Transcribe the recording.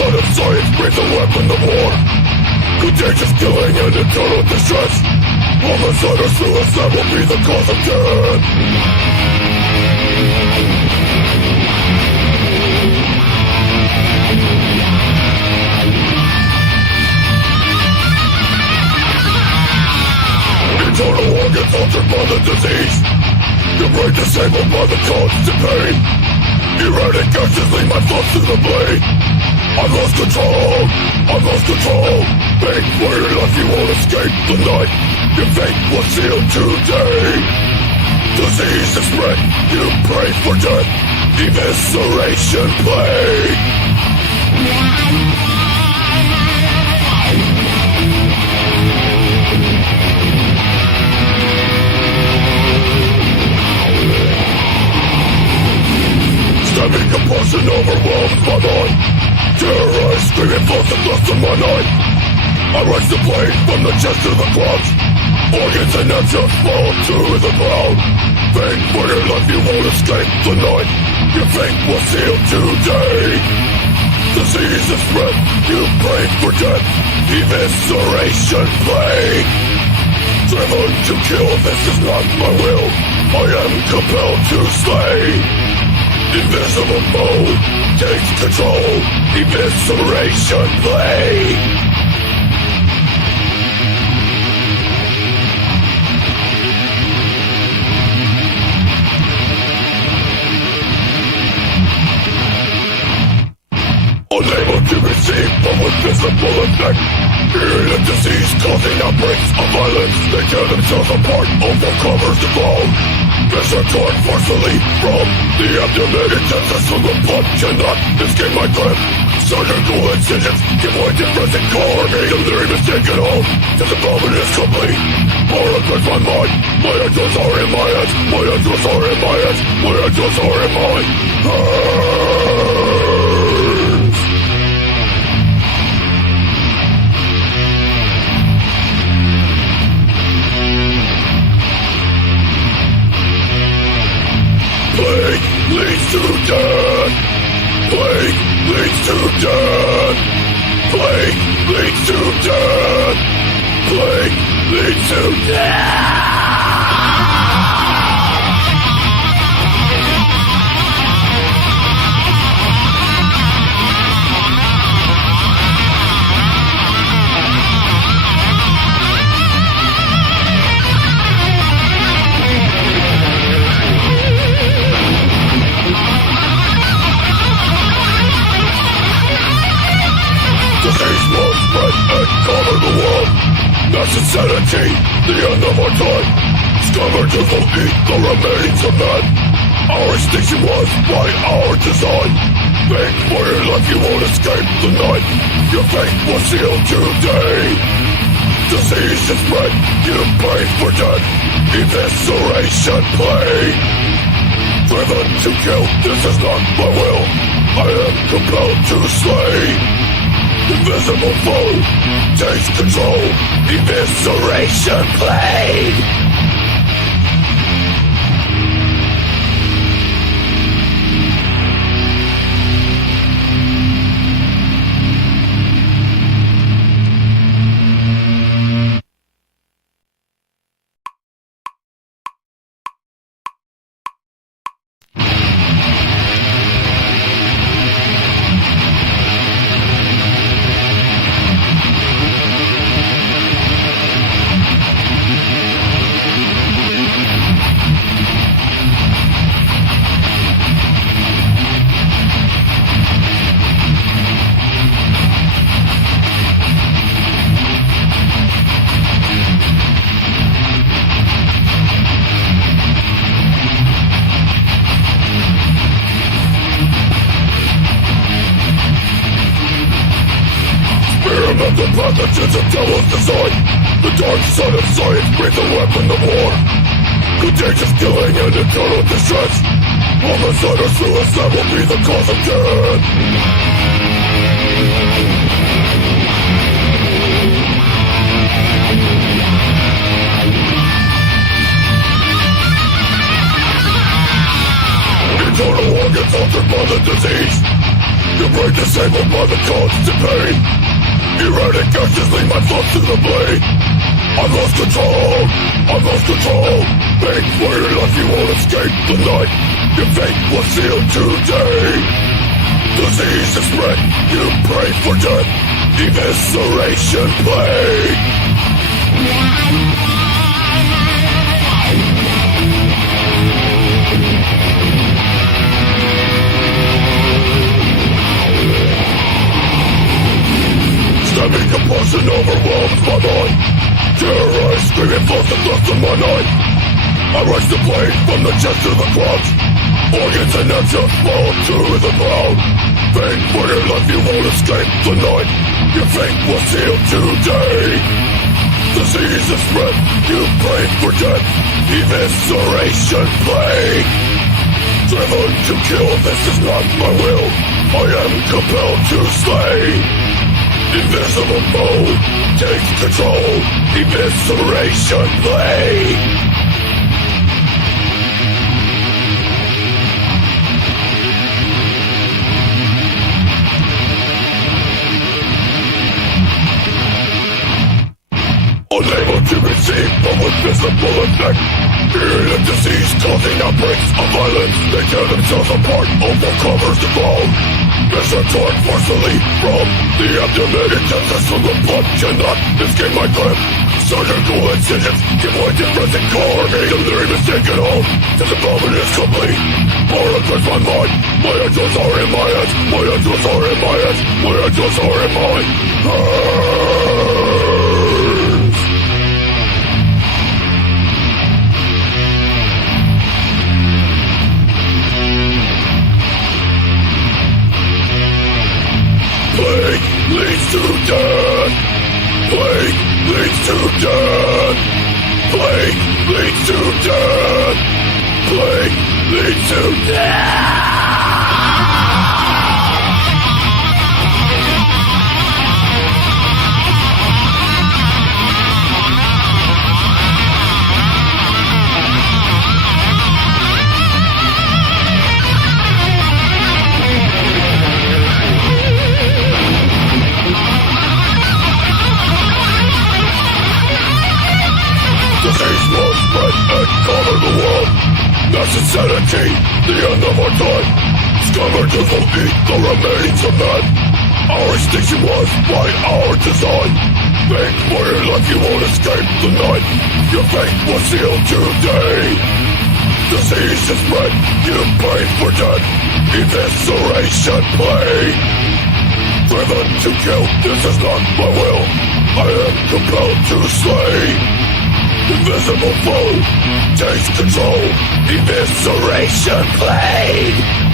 son of science breathes a weapon of war. Contagious killing and eternal distress. Homicide or suicide will be the cause of death. Internal organs altered by the disease. Your brain disabled by the constant pain. Erratic actions lead my thoughts to the blade. I've lost control, I've lost control. Pain for your life, you won't escape the night. Your fate was sealed today. Disease is spread, you pray for death. Evisceration Plague. Stabbing compulsion overwhelms my mind. Terrorized, screaming thoughts and lust in my night. I rise the blade from the chest to the crotch. Organs and entrails fall to the ground. Pain for your life, you won't escape the night. Your fate was sealed today. Disease is spread, you pray for death. Evisceration Plague. Driven to kill, this is not my will. I am compelled to slay. Invisible foe takes control. Evisceration Plague. Unable to receive from a visible effect. Hearing a disease causing outbreaks of violence. They tear themselves apart, overcomers the ground. Pressure torn forcefully from the abdomen. Intestines from the blood cannot escape my grip. Surgical incisions give way to present carnage. Delirium is taken home, disappointment is complete. Horror grips my mind. My angels are in my head. My angels are in my head. My angels are in my head. Plague leads to death. Plague leads to death. Plague leads to death. Plague leads to death. Disease will spread and cover the world. Mass insanity, the end of our time. Scavengers will eat the remains of man. Our extinction was by our design. Beg for your life, you won't escape the night. Your fate was sealed today. Disease is spread, you pray for death. Evisceration Plague. Driven to kill, this is not my will. I am compelled to slay. Invisible foe takes control. Evisceration Plague. The pathogens of devil's design. The dark side of science breathes a weapon of war. Contagious killing and eternal distress. Homicide or suicide will be the cause of death. Internal organs altered by the disease. Your brain disabled by the constant pain. Erratic actions lead my thoughts to the blade. I've lost control, I've lost control. Make for your life, you won't escape the night. Your fate was sealed today. Disease is spread, you pray for death. Evisceration Plague. Stabbing compulsion overwhelmed my mind. Terrorized, screaming thoughts and thoughts on my night. I rush the blade from the chest to the crotch. Organs and nerves fall to the ground. Pain for your life, you won't escape the night. Your fate was sealed today. Disease is spread, you pray for death. Evisceration Plague. Driven to kill, this is not my will. I am compelled to slay. Invisible foe, take control. Evisceration Plague. Unable to receive from with visible effect. Fear and disease causing outbreaks of violence. They tear themselves apart, overcovers the ground. Measure torn forcefully from the abdomen. Intestines from the blood cannot escape my grip. Surgical incisions give way to present carnage. Delirium is taken home, till the moment is complete. More across my mind, my angels are in my head. My angels are in my head. My angels are in my head. Plague leads to death. Plague leads to death. Plague leads to death. Plague leads to death. Disease was spread and covered the world. Mass insanity, the end of our time. Scavengers will eat the remains of man. Our extinction was by our design. Make for your life, you won't escape the night. Your fate was sealed today. Disease is spread, you pray for death. Evisceration Plague. Driven to kill, this is not my will. I am compelled to slay. Invisible foe takes control. Evisceration Plague.